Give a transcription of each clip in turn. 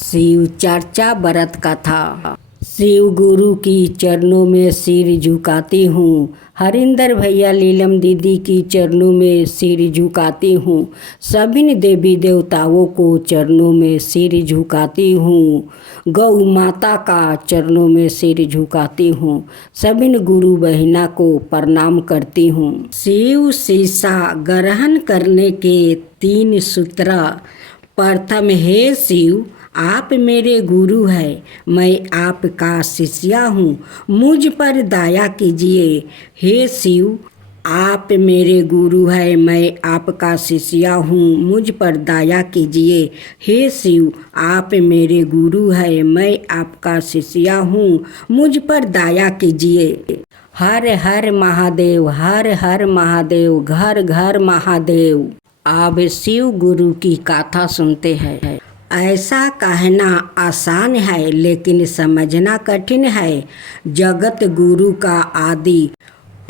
शिव चर्चा व्रत कथा। शिव गुरु की चरणों में सिर झुकाती हूँ। हरिंदर भैया लीलम दीदी की चरणों में सिर झुकाती हूँ। सभी देवी देवताओं को चरणों में सिर झुकाती हूँ। गौ माता का चरणों में सिर झुकाती हूँ। सभी गुरु बहिना को प्रणाम करती हूँ। शिव शीशा ग्रहण करने के 3 सूत्र। प्रथम, हे शिव, आप मेरे गुरु हैं, मैं आपका शिष्या हूँ, मुझ पर दया कीजिए। हे शिव, आप मेरे गुरु हैं, मैं आपका शिष्या हूँ, मुझ पर दया कीजिए। हे शिव, आप मेरे गुरु हैं, मैं आपका शिष्या हूँ, मुझ पर दया कीजिए। हर हर महादेव, हर हर महादेव, घर घर महादेव। अब शिव गुरु की कथा सुनते हैं। ऐसा कहना आसान है लेकिन समझना कठिन है। जगत गुरु का आदि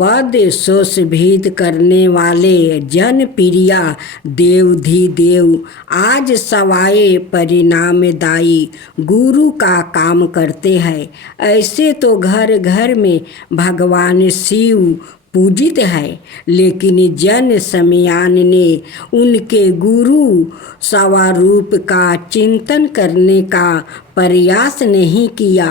पद शोषभीत करने वाले जनप्रिया देवाधिदेव आज सवाए परिणामदायी गुरु का काम करते हैं। ऐसे तो घर घर में भगवान शिव पूजित है, लेकिन जन समयान ने उनके गुरु स्वरूप का चिंतन करने का प्रयास नहीं किया।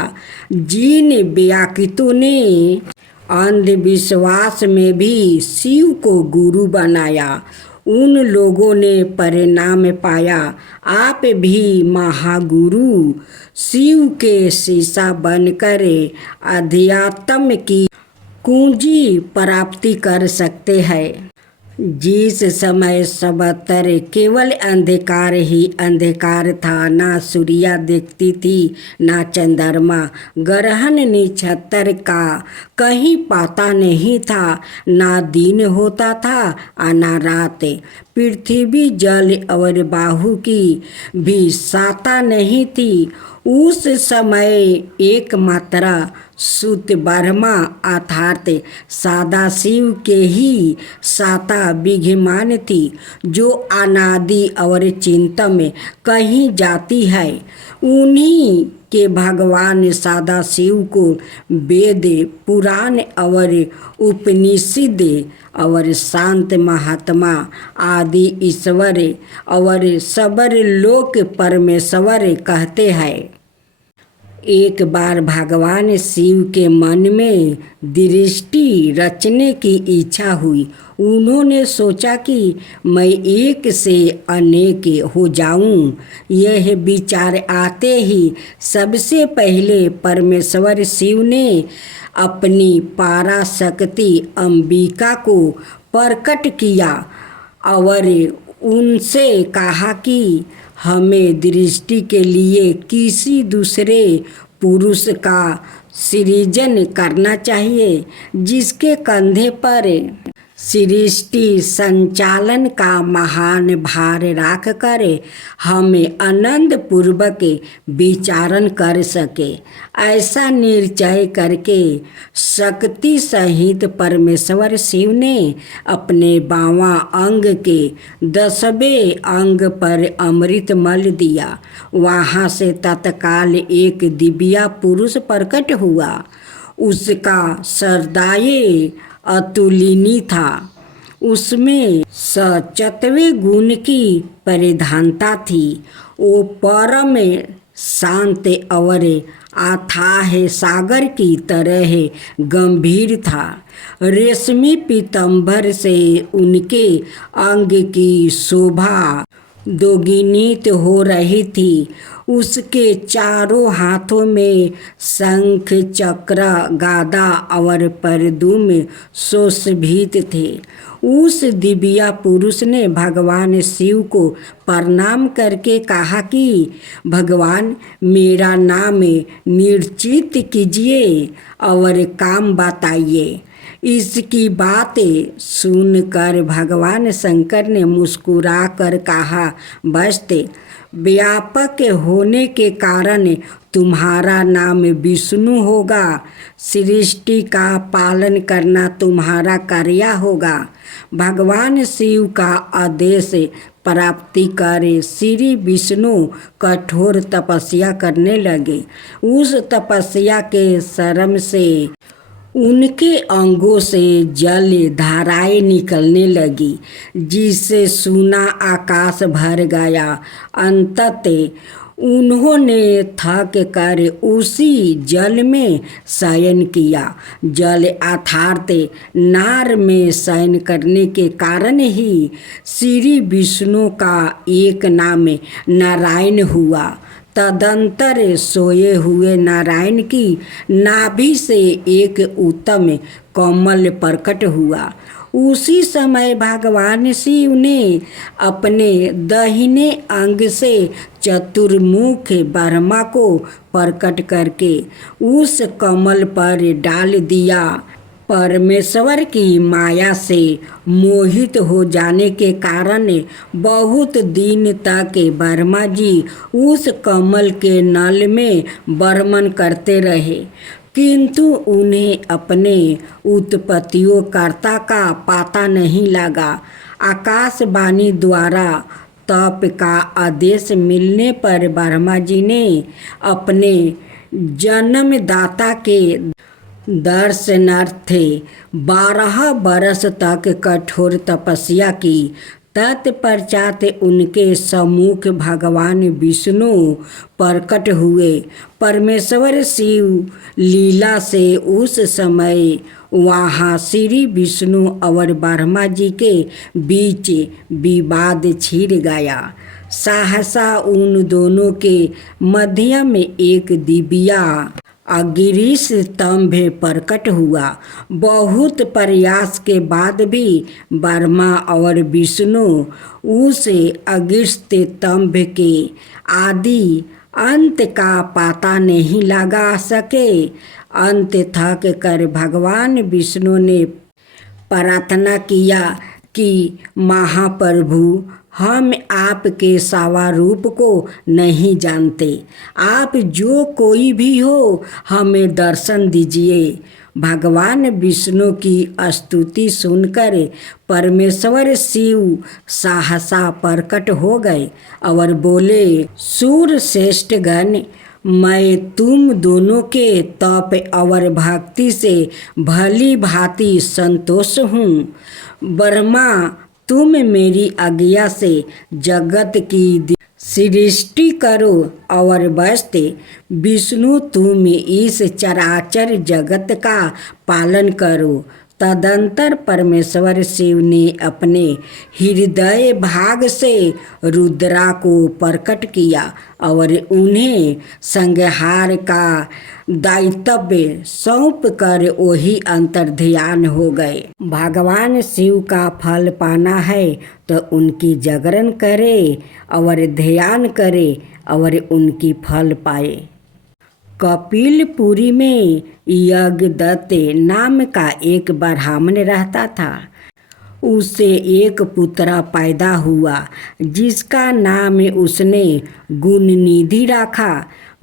जिन व्याकितों ने अंधविश्वास में भी शिव को गुरु बनाया, उन लोगों ने परिणाम पाया। आप भी महागुरु शिव के शीशा बनकर अध्यात्म की कुंजी प्राप्ति कर सकते हैं। जिस समय सबतर केवल अंधकार ही अंधकार था, ना सूर्या दिखती थी ना चंद्रमा, ग्रहण नक्षत्र का कहीं पता नहीं था, ना दिन होता था और ना रात। पृथ्वी जल और वायु की भी साता नहीं थी। उस समय एकमात्र शुद्ध ब्रह्मा अर्थात सदाशिव के ही साता विद्यमान थी, जो अनादि और चिंतन में कहीं जाती है। उन्हीं के भगवान सदाशिव को वेद पुराण और उपनिषद और शांत महात्मा आदि ईश्वर और सबर लोक परमेश्वर कहते हैं। एक बार भगवान शिव के मन में दृष्टि रचने की इच्छा हुई। उन्होंने सोचा कि मैं एक से अनेक हो जाऊं। यह विचार आते ही सबसे पहले परमेश्वर शिव ने अपनी पराशक्ति अंबिका को प्रकट किया और उनसे कहा कि हमें दृष्टि के लिए किसी दूसरे पुरुष का सृजन करना चाहिए, जिसके कंधे पर सृष्टि संचालन का महान भार रख कर हमें आनंद पूर्वक विचारण कर सके। ऐसा निश्चय करके शक्ति सहित परमेश्वर शिव ने अपने बावां अंग के 10वें अंग पर अमृत मल दिया। वहाँ से तत्काल एक दिव्य पुरुष प्रकट हुआ। उसका सरदाये अतुलनीय था। उसमें सचतवें गुण की परिधानता थी। वो परम शांत और अथाह सागर की तरह गंभीर था। रेशमी पीतांबर से उनके अंग की शोभा दोगुनित हो रही थी। उसके चारों हाथों में शंख चक्र गदा और परदुम सुशोभित थे। उस दिव्य पुरुष ने भगवान शिव को प्रणाम करके कहा कि भगवान, मेरा नाम निश्चित कीजिए और काम बताइए। इसकी बातें सुनकर भगवान शंकर ने मुस्कुरा कर कहा, बस्ते व्यापक होने के कारण तुम्हारा नाम विष्णु होगा। सृष्टि का पालन करना तुम्हारा कार्य होगा। भगवान शिव का आदेश प्राप्ति करे श्री विष्णु कठोर तपस्या करने लगे। उस तपस्या के श्रम से उनके अंगों से जल धाराएं निकलने लगी, जिससे सूना आकाश भर गया। अंततः उन्होंने थक कर उसी जल में शयन किया। जल अर्थात नार में शयन करने के कारण ही श्री विष्णु का एक नाम नारायण हुआ। तदंतर सोए हुए नारायण की नाभि से एक उत्तम कमल प्रकट हुआ। उसी समय भगवान शिव ने अपने दाहिने अंग से चतुर्मुख ब्रह्मा को प्रकट करके उस कमल पर डाल दिया। परमेश्वर की माया से मोहित हो जाने के कारण बहुत दिन तक ब्रह्मा जी उस कमल के नल में भ्रमण करते रहे, किंतु उन्हें अपने उत्पत्तियोंकर्ता का पता नहीं लगा। आकाशवाणी द्वारा तप का आदेश मिलने पर ब्रह्मा जी ने अपने जन्मदाता के दर्शनार्थ 12 बरस तक कठोर तपस्या की। तत्पश्चात उनके सम्मुख भगवान विष्णु प्रकट हुए। परमेश्वर शिव लीला से उस समय वहाँ श्री विष्णु और ब्रह्मा जी के बीच विवाद छिड़ गया। सहसा उन दोनों के मध्य में एक दिव्या अगिरीश स्तंभ प्रकट हुआ। बहुत प्रयास के बाद भी ब्रह्मा और विष्णु उस अगिरीश स्तंभ के आदि अंत का पता नहीं लगा सके। अंत थक कर भगवान विष्णु ने प्रार्थना किया कि महाप्रभु, हम आपके स्वरूप को नहीं जानते। आप जो कोई भी हो, हमें दर्शन दीजिए। भगवान विष्णु की स्तुति सुनकर परमेश्वर शिव सहसा प्रकट हो गए और बोले, सूर श्रेष्ठ गण, मैं तुम दोनों के तप और भक्ति से भली भांति संतोष हूँ। ब्रह्मा, तुम मेरी आज्ञा से जगत की सृष्टि करो और बसते विष्णु तुम इस चराचर जगत का पालन करो। तदंतर परमेश्वर शिव ने अपने हृदय भाग से रुद्रा को प्रकट किया और उन्हें संहार का दायित्व सौंप कर वही अंतर्ध्यान हो गए। भगवान शिव का फल पाना है तो उनकी जागरण करे और ध्यान करे और उनकी फल पाए। कपिलपुरी में यज्ञदत्त नाम का एक ब्राह्मण रहता था। उससे एक पुत्र पैदा हुआ जिसका नाम उसने गुणनिधि रखा।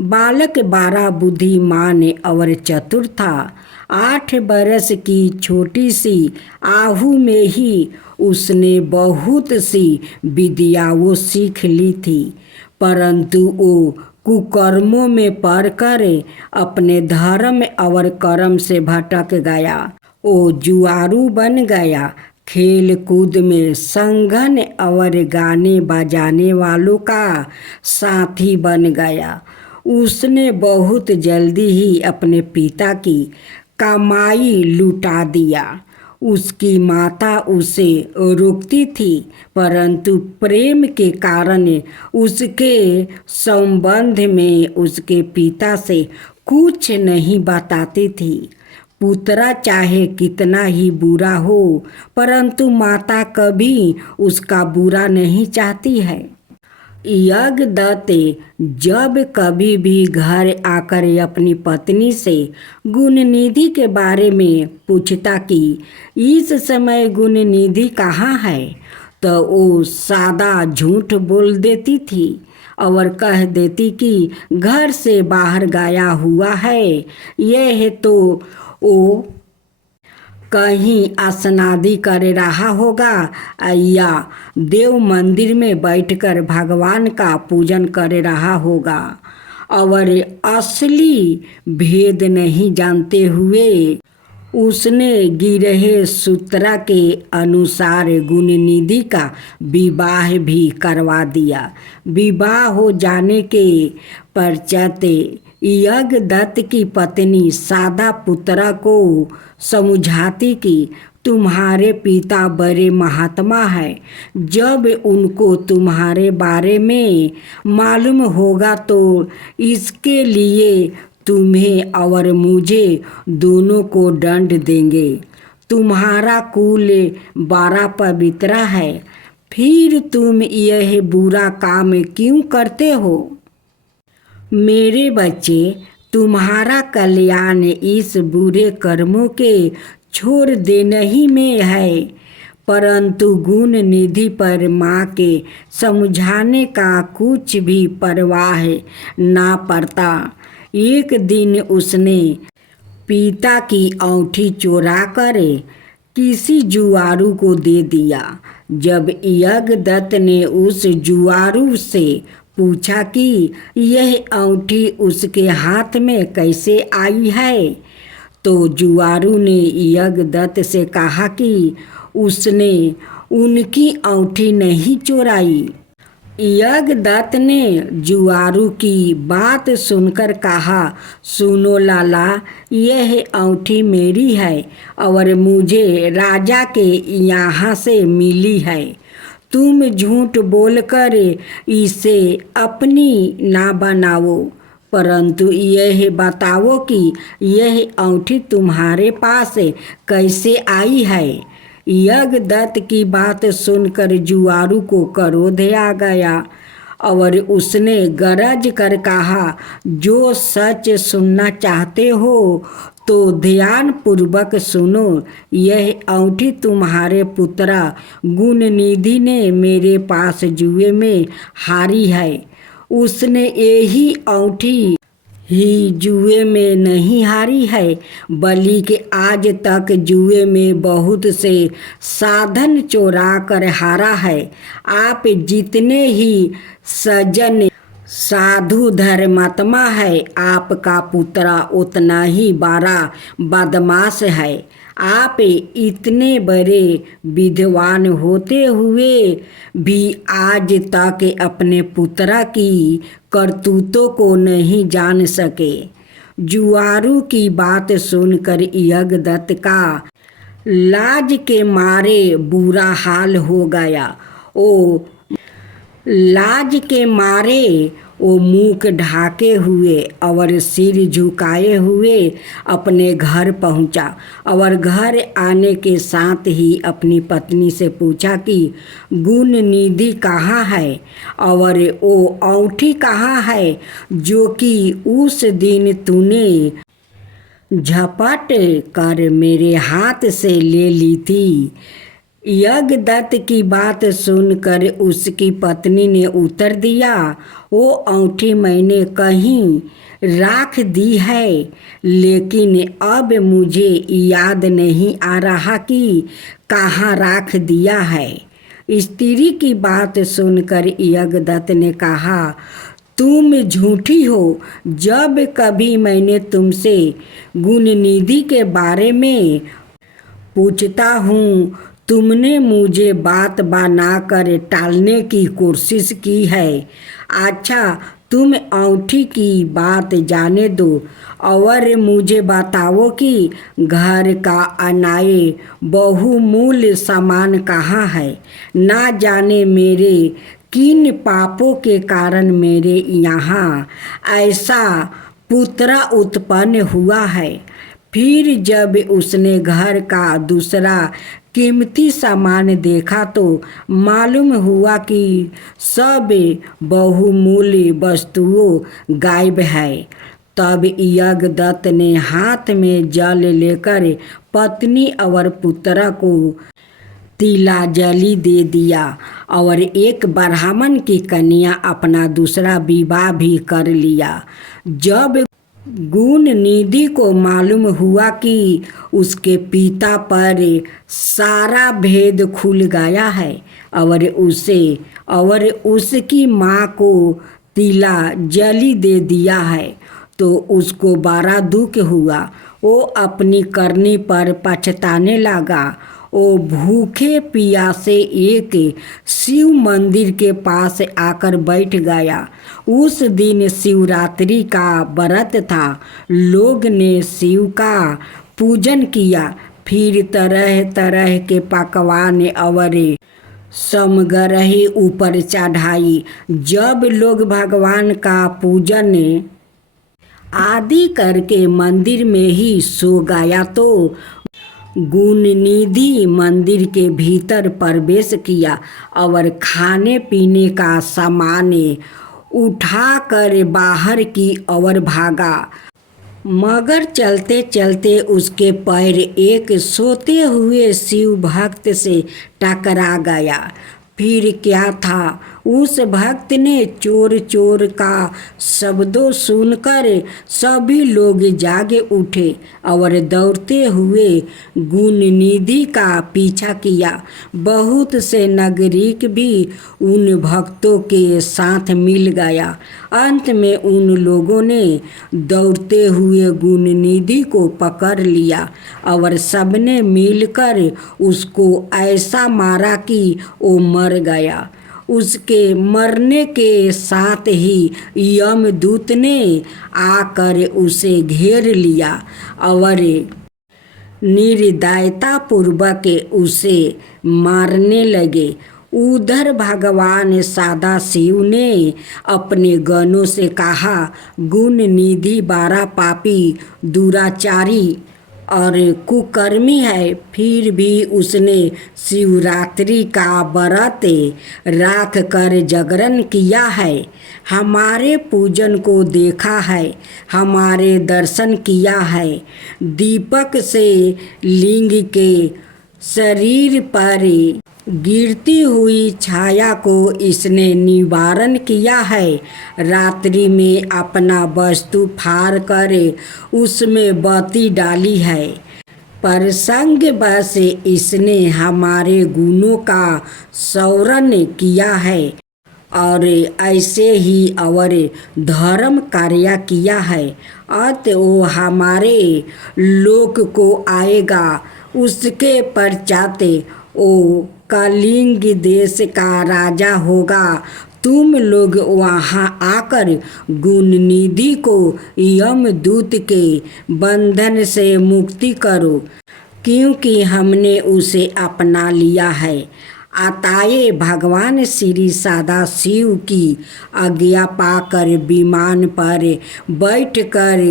बालक 12 बुद्धिमान और चतुर था। 8 बरस की छोटी सी आहु में ही उसने बहुत सी विद्याओं सीख ली थी, परंतु वो कुकर्मों में पड़कर अपने धर्म और कर्म से भटक गया। वो जुआरू बन गया। खेल कूद में संगन और गाने बजाने वालों का साथी बन गया। उसने बहुत जल्दी ही अपने पिता की कमाई लुटा दिया। उसकी माता उसे रोकती थी, परंतु प्रेम के कारण उसके संबंध में उसके पिता से कुछ नहीं बताती थी। पुत्र चाहे कितना ही बुरा हो, परंतु माता कभी उसका बुरा नहीं चाहती है। यज्ञदत्त जब कभी भी घर आकर अपनी पत्नी से गुणनिधि के बारे में पूछता कि इस समय गुणनिधि कहाँ है, तो वो सादा झूठ बोल देती थी और कह देती कि घर से बाहर गया हुआ है। यह तो वो कहीं स्नादि कर रहा होगा या देव मंदिर में बैठकर भगवान का पूजन कर रहा होगा और असली भेद नहीं जानते हुए उसने गिरहे सूत्र के अनुसार गुणनिधि का विवाह भी करवा दिया। विवाह हो जाने के पश्चात यज्ञदत्त की पत्नी सादा पुत्र को समझाती कि तुम्हारे पिता बड़े महात्मा हैं, जब उनको तुम्हारे बारे में मालूम होगा तो इसके लिए तुम्हें और मुझे दोनों को दंड देंगे। तुम्हारा कुल बड़ा पवित्र है, फिर तुम यह बुरा काम क्यों करते हो? मेरे बच्चे, तुम्हारा कल्याण इस बुरे कर्मों के छोड़ देने ही में है, परंतु गुण निधि पर माँ के समझाने का कुछ भी परवाह ना पड़ता। एक दिन उसने पिता की औंठी चुरा कर किसी जुआरू को दे दिया। जब यज्ञदत्त ने उस जुआरू से पूछा कि यह औंठी उसके हाथ में कैसे आई है, तो जुआरू ने यज्ञदत्त से कहा कि उसने उनकी औंठी नहीं चुराई। यज्ञदत्त ने जुआरू की बात सुनकर कहा, सुनो लाला, यह औंठी मेरी है और मुझे राजा के यहाँ से मिली है। तुम झूठ बोलकर इसे अपनी ना बनाओ, परंतु यह बताओ कि यह औंठी तुम्हारे पास कैसे आई है। यज्ञदत्त की बात सुनकर जुआरू को क्रोध आ गया और उसने गरज कर कहा, जो सच सुनना चाहते हो तो ध्यान पूर्वक सुनो। यह औंठी तुम्हारे पुत्र गुणनिधि ने मेरे पास जुए में हारी है। उसने यही औंठी ही जुए में नहीं हारी है, बल्कि आज तक जुए में बहुत से साधन चोरा कर हारा है। आप जितने ही सज्जन साधु धर्मात्मा है, आपका पुत्र उतना ही बड़ा बदमाश है। आप इतने बड़े विद्वान होते हुए भी आज तक अपने पुत्र की करतूतों को नहीं जान सके। जुआरू की बात सुनकर यज्ञदत्त का लाज के मारे बुरा हाल हो गया। लाज के मारे वो मुंह ढाके हुए और सिर झुकाए हुए अपने घर पहुंचा और घर आने के साथ ही अपनी पत्नी से पूछा कि गुणनिधि कहाँ है और वो औंठी कहाँ है जो कि उस दिन तूने झपट कर मेरे हाथ से ले ली थी। यज्ञदत्त की बात सुनकर उसकी पत्नी ने उत्तर दिया, वो औंठी मैंने कहीं राख दी है, लेकिन अब मुझे याद नहीं आ रहा कि कहाँ राख दिया है। स्त्री की बात सुनकर यज्ञदत्त ने कहा, तुम झूठी हो। जब कभी मैंने तुमसे गुणनिधि के बारे में पूछता हूँ, तुमने मुझे बात बनाकर टालने की कोशिश की है। अच्छा, तुम औंठी की बात जाने दो और मुझे बताओ कि घर का अनाए बहुमूल्य सामान कहाँ है। ना जाने मेरे किन पापों के कारण मेरे यहाँ ऐसा पुत्र उत्पन्न हुआ है। फिर जब उसने घर का दूसरा कीमती सामान देखा तो मालूम हुआ कि सब बहुमूल्य वस्तुओं गायब है। तब यज्ञदत्त ने हाथ में जल लेकर पत्नी और पुत्र को तिलांजलि दे दिया और एक ब्राह्मण की कन्या अपना दूसरा विवाह भी कर लिया। जब गुण निधि को मालूम हुआ कि उसके पिता पर सारा भेद खुल गया है और उसकी माँ को तिला जली दे दिया है, तो उसको बड़ा दुख हुआ। वो अपनी करनी पर पछताने लगा। वो भूखे प्यासे एक शिव मंदिर के पास आकर बैठ गया। उस दिन शिवरात्रि का व्रत था। लोग ने शिव का पूजन किया, फिर तरह तरह के पकवान और समग्रही ऊपर चढ़ाई। जब लोग भगवान का पूजन आदि करके मंदिर में ही सो गया तो गुणनिधि मंदिर के भीतर प्रवेश किया और खाने पीने का सामान उठाकर बाहर की ओर भागा, मगर चलते चलते उसके पैर एक सोते हुए शिव भक्त से टकरा गया। फिर क्या था, उस भक्त ने चोर चोर का शब्दों सुनकर सभी लोग जागे उठे और दौड़ते हुए गुणनिधि का पीछा किया। बहुत से नागरिक भी उन भक्तों के साथ मिल गया। अंत में उन लोगों ने दौड़ते हुए गुणनिधि को पकड़ लिया और सबने मिलकर उसको ऐसा मारा कि वो मर गया। उसके मरने के साथ ही यमदूत ने आकर उसे घेर लिया और निर्दयता पूर्वक उसे मारने लगे। उधर भगवान सदाशिव ने अपने गणों से कहा, गुणनिधि बड़ा पापी, दुराचारी और कुकर्मी है, फिर भी उसने शिवरात्रि का व्रत राख कर जागरण किया है, हमारे पूजन को देखा है, हमारे दर्शन किया है। दीपक से लिंग के शरीर पर गिरती हुई छाया को इसने निवारण किया है। रात्रि में अपना वस्तु फाड़ कर उसमें बत्ती डाली है। प्रसंग बस इसने हमारे गुणों का स्मरण किया है और ऐसे ही और धर्म कार्य किया है। अत वो हमारे लोक को आएगा। उसके पश्चात वो कलिंग देश का राजा होगा। तुम लोग वहाँ आकर गुणनिधि को यमदूत के बंधन से मुक्ति करो, क्योंकि हमने उसे अपना लिया है। अतएव भगवान श्री सदाशिव की आज्ञा पाकर विमान पर बैठकर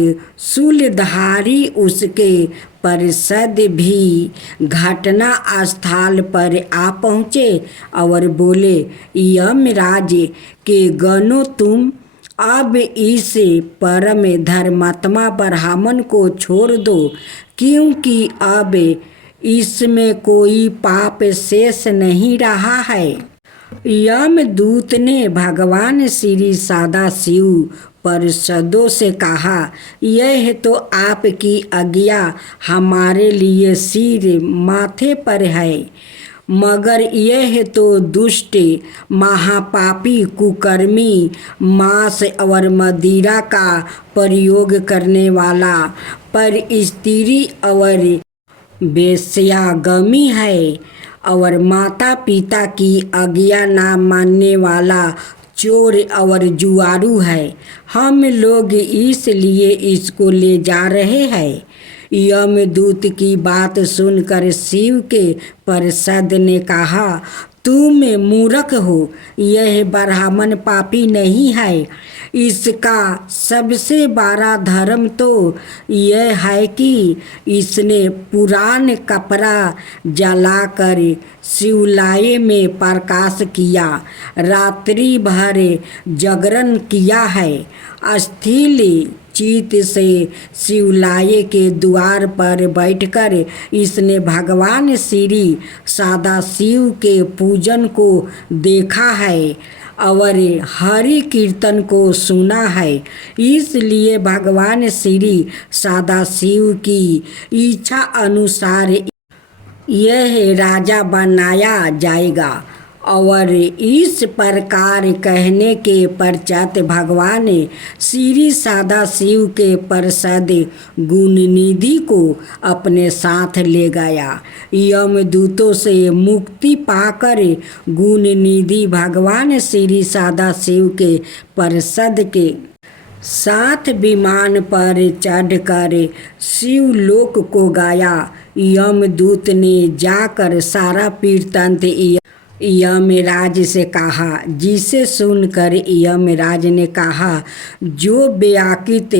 शूलधारी उसके पार्षद भी घटना स्थल पर आ पहुँचे और बोले, यमराज के गणों, तुम अब इस परम धर्मात्मा ब्राह्मण को छोड़ दो, क्योंकि अब इसमें कोई पाप शेष नहीं रहा है। यमदूत ने भगवान श्री सदाशिव पार्षदों से कहा, यह तो आपकी आज्ञा हमारे लिए सिर माथे पर है, मगर यह तो दुष्ट महापापी कुकर्मी मांस और मदिरा का प्रयोग करने वाला पर स्त्री और वेश्यागमी है और माता पिता की आज्ञा ना मानने वाला चोर और जुआरू है। हम लोग इसलिए इसको ले जा रहे हैं। यमदूत की बात सुनकर शिव के पार्षद ने कहा, तुम मूर्ख हो, यह ब्राह्मण पापी नहीं है। इसका सबसे बड़ा धर्म तो यह है कि इसने पुरान कपड़ा जलाकर शिवालय में प्रकाश किया, रात्रि भर जागरण किया है। अस्थिर चित से शिवालय के द्वार पर बैठकर इसने भगवान श्री सदाशिव के पूजन को देखा है और हरि कीर्तन को सुना है। इसलिए भगवान श्री सदाशिव की इच्छा अनुसार यह राजा बनाया जाएगा। और इस प्रकार कहने के पश्चात भगवान श्री सदाशिव के पार्षद गुणनिधि को अपने साथ ले गया। यमदूतों से मुक्ति पाकर गुणनिधि भगवान श्री सदाशिव के पार्षद के साथ विमान पर चढ़कर शिवलोक को गया। यमदूत ने जाकर सारा वृत्तांत यमराज से कहा, जिसे सुनकर यमराज ने कहा, जो व्याकुत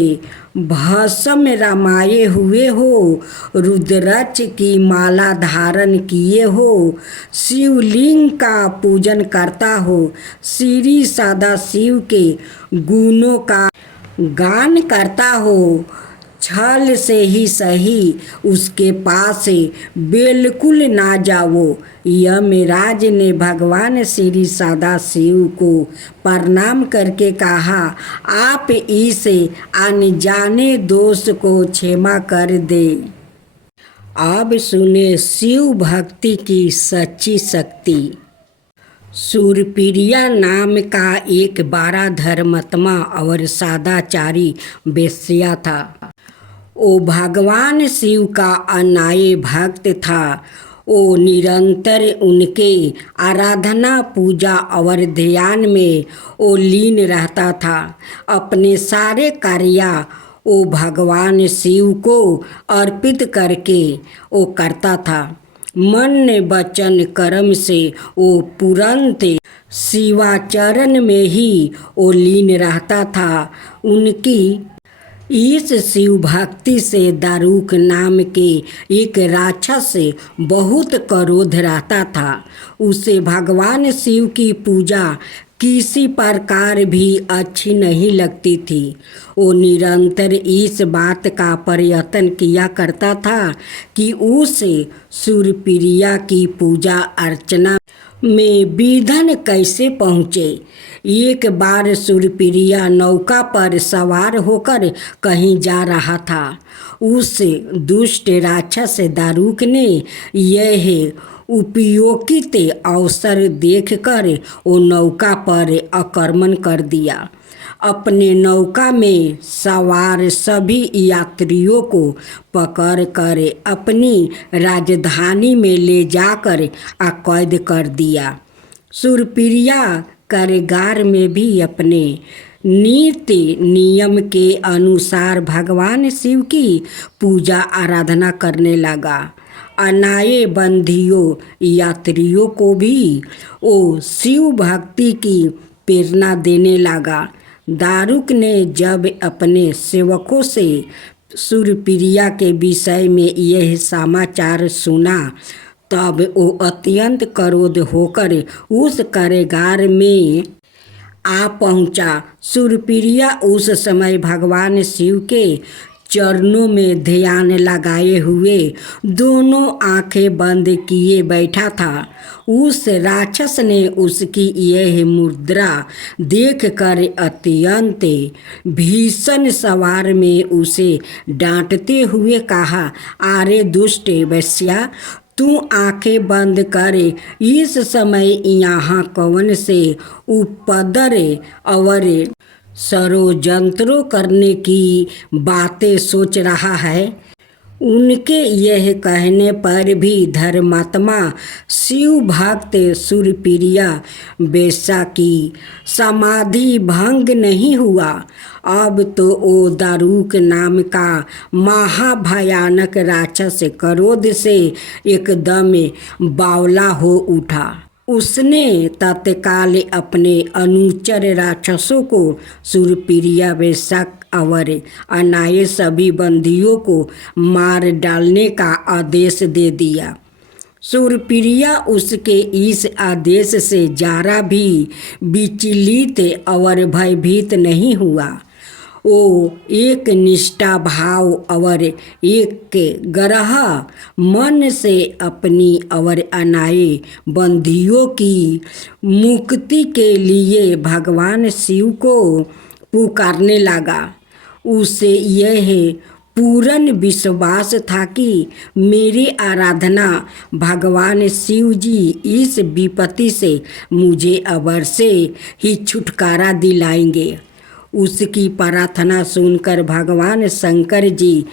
भस्म रमाये हुए हो, रुद्राक्ष की माला धारण किए हो, शिवलिंग का पूजन करता हो, श्री सदाशिव के गुणों का गान करता हो, छल से ही सही उसके पास बिल्कुल ना जाओ। यमराज ने भगवान श्री सदाशिव को प्रणाम करके कहा, आप इस अनजाने दोष को क्षमा कर दे। अब सुने शिव भक्ति की सच्ची शक्ति। सूरप्रिया नाम का एक बड़ा धर्मात्मा और सदाचारी वेश्या था। वो भगवान शिव का अनाय भक्त था। वो निरंतर उनके आराधना, पूजा और ध्यान में वो लीन रहता था। अपने सारे कार्य वो भगवान शिव को अर्पित करके वो करता था। मन वचन कर्म से वो तुरंत शिवाचरण में ही वो लीन रहता था। उनकी इस शिव भक्ति से दारुक नाम के एक राक्षस से बहुत क्रोध रहता था। उसे भगवान शिव की पूजा किसी प्रकार भी अच्छी नहीं लगती थी। वो निरंतर इस बात का प्रयत्न किया करता था कि उसे सूरप्रिया की पूजा अर्चना में विघ्न कैसे पहुँचे। एक बार सूरप्रिया नौका पर सवार होकर कहीं जा रहा था। उस दुष्ट राक्षस दारुक ने यह उपयोगित अवसर देखकर वो नौका पर आक्रमण कर दिया। अपने नौका में सवार सभी यात्रियों को पकड़कर अपनी राजधानी में ले जाकर कैद कर दिया। सूरप्रिया कारागार में भी अपने नीति नियम के अनुसार भगवान शिव की पूजा आराधना करने लगा। अनाये बंदियों यात्रियों को भी वो शिव भक्ति की प्रेरणा देने लगा। दारुक ने जब अपने सेवकों से सूरप्रिया के विषय में यह समाचार सुना, तब वो अत्यंत क्रोध होकर उस कारागार में आ पहुंचा। सूरप्रिया उस समय भगवान शिव के चरणों में ध्यान लगाए हुए दोनों आंखें बंद किए बैठा था। उस राक्षस ने उसकी यह मुद्रा देखकर अत्यंत भीषण स्वर में उसे डांटते हुए कहा, अरे दुष्ट वेश्या, तू आंखें बंद कर इस समय यहाँ कौन से उपद्र और षड्यंत्रों करने की बातें सोच रहा है। उनके यह कहने पर भी धर्मात्मा शिव भक्त सूरप्रिया वेश्या की समाधि भंग नहीं हुआ। अब तो वो दारुक नाम का महाभयानक राक्षस क्रोध से एकदम बावला हो उठा। उसने तत्काल अपने अनुचर राक्षसों को सूरप्रिया वेश्या और अनाये सभी बंदियों को मार डालने का आदेश दे दिया। सूरप्रिया उसके इस आदेश से जरा भी विचलित और भयभीत नहीं हुआ। ओ एक निष्ठा भाव और एक ग्रह मन से अपनी और अनाए बंदियों की मुक्ति के लिए भगवान शिव को पुकारने लगा। उसे यह पूर्ण विश्वास था कि मेरी आराधना भगवान शिव जी इस विपत्ति से मुझे अवश्य ही छुटकारा दिलाएंगे। उसकी प्रार्थना सुनकर भगवान शंकर जी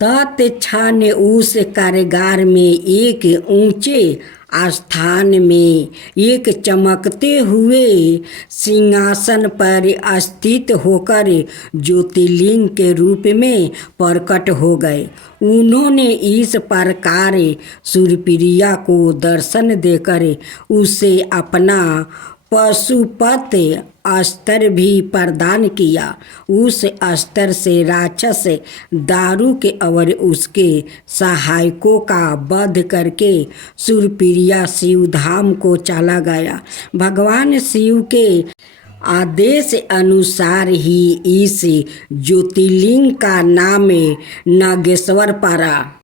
तत्क्षण उस कारागार में एक ऊंचे स्थान में एक चमकते हुए सिंहासन पर स्थित होकर ज्योतिर्लिंग के रूप में प्रकट हो गए। उन्होंने इस प्रकार सूर्यप्रिया को दर्शन देकर उसे अपना पशुपत अस्त्र भी प्रदान किया। उस अस्त्र से राक्षस दारू के और उसके सहायकों का वध करके सूर्यप्रिया शिवधाम को चला गया। भगवान शिव के आदेश अनुसार ही इस ज्योतिर्लिंग का नाम नागेश्वर पड़ा।